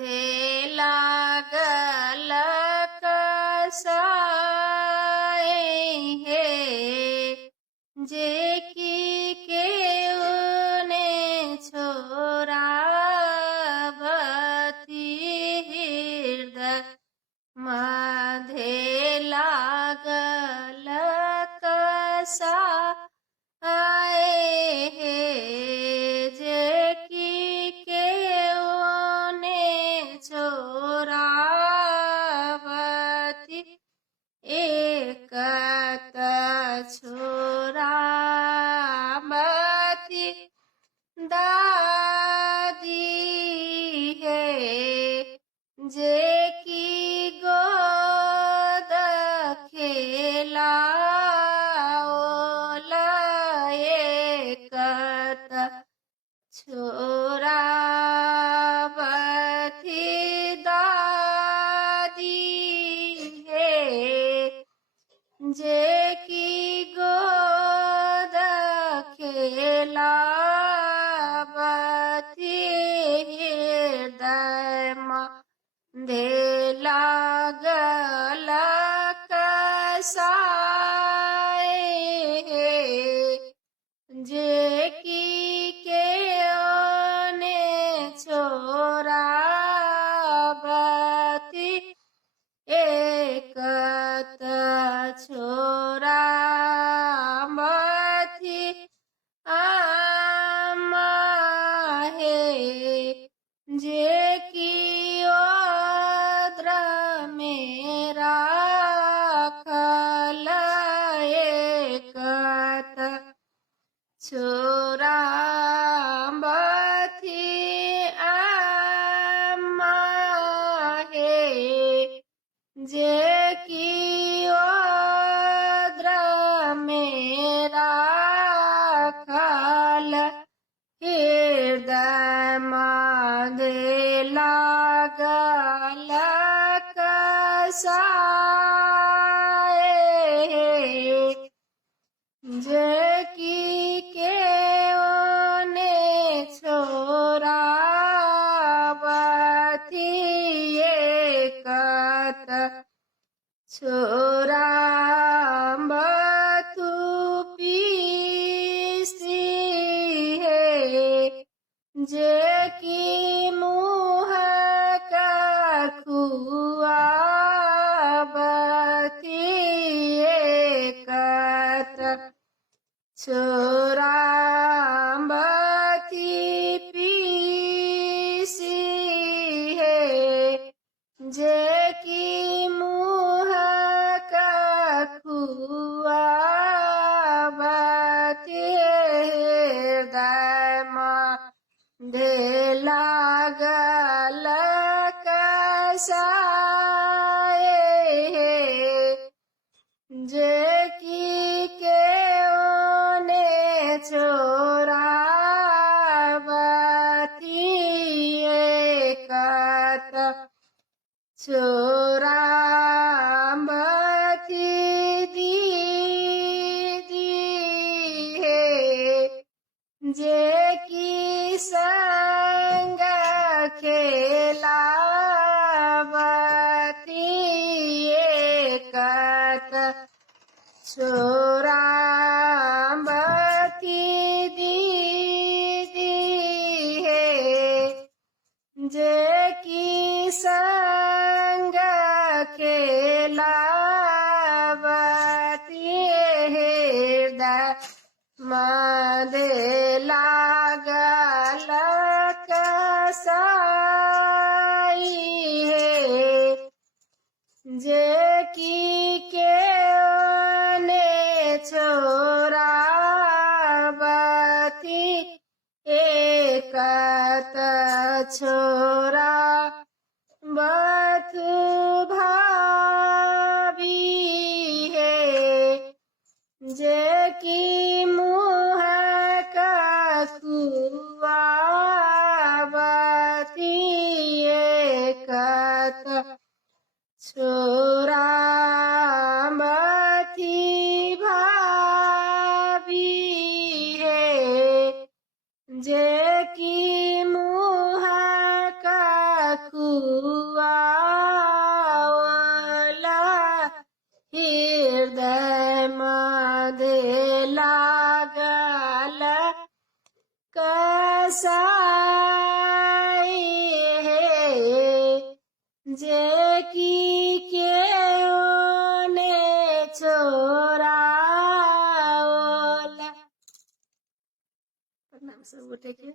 माधे लागल कसाए हे जे की केउने छोरावती हृदय माधे लागल कसाए हे जे की केउने छोरावती एकत छोरावती दादी है जे की गोद खेलाओल एकत छोरावती दादी है जे की गोद खेलावती हृदय माधे लागल कसाए हे जे की केउने छोरावती एकत छोरावती आमाहे जे की ओद्र में राखल एकत छोरावती आमाहे जे की ओद्र में राखल हृदय माधे लागल कसाए हे जे की केउने छोरावती एकत छोरावतु पीसी है जे की मुँह कखुआवती एकत छोरावती पीसी है जे की मुँह कखुआवती हृदय माधे लागल कसाए हे जे की केउने छोरावती एकत छोरावती दीदी है जे की संग खेलावती एकत छोरावती दीदी है जे की संग खेलावती हृदय माधे लागल कसाई है जे की केउने छोरावती एकत छोरावतु भाभी है जे की मुँह कखुआवती एकत छोरावती भाभी है जे की मुँह का कसाई है जे की केओने छोराओला। प्रणाम सब गोटे के।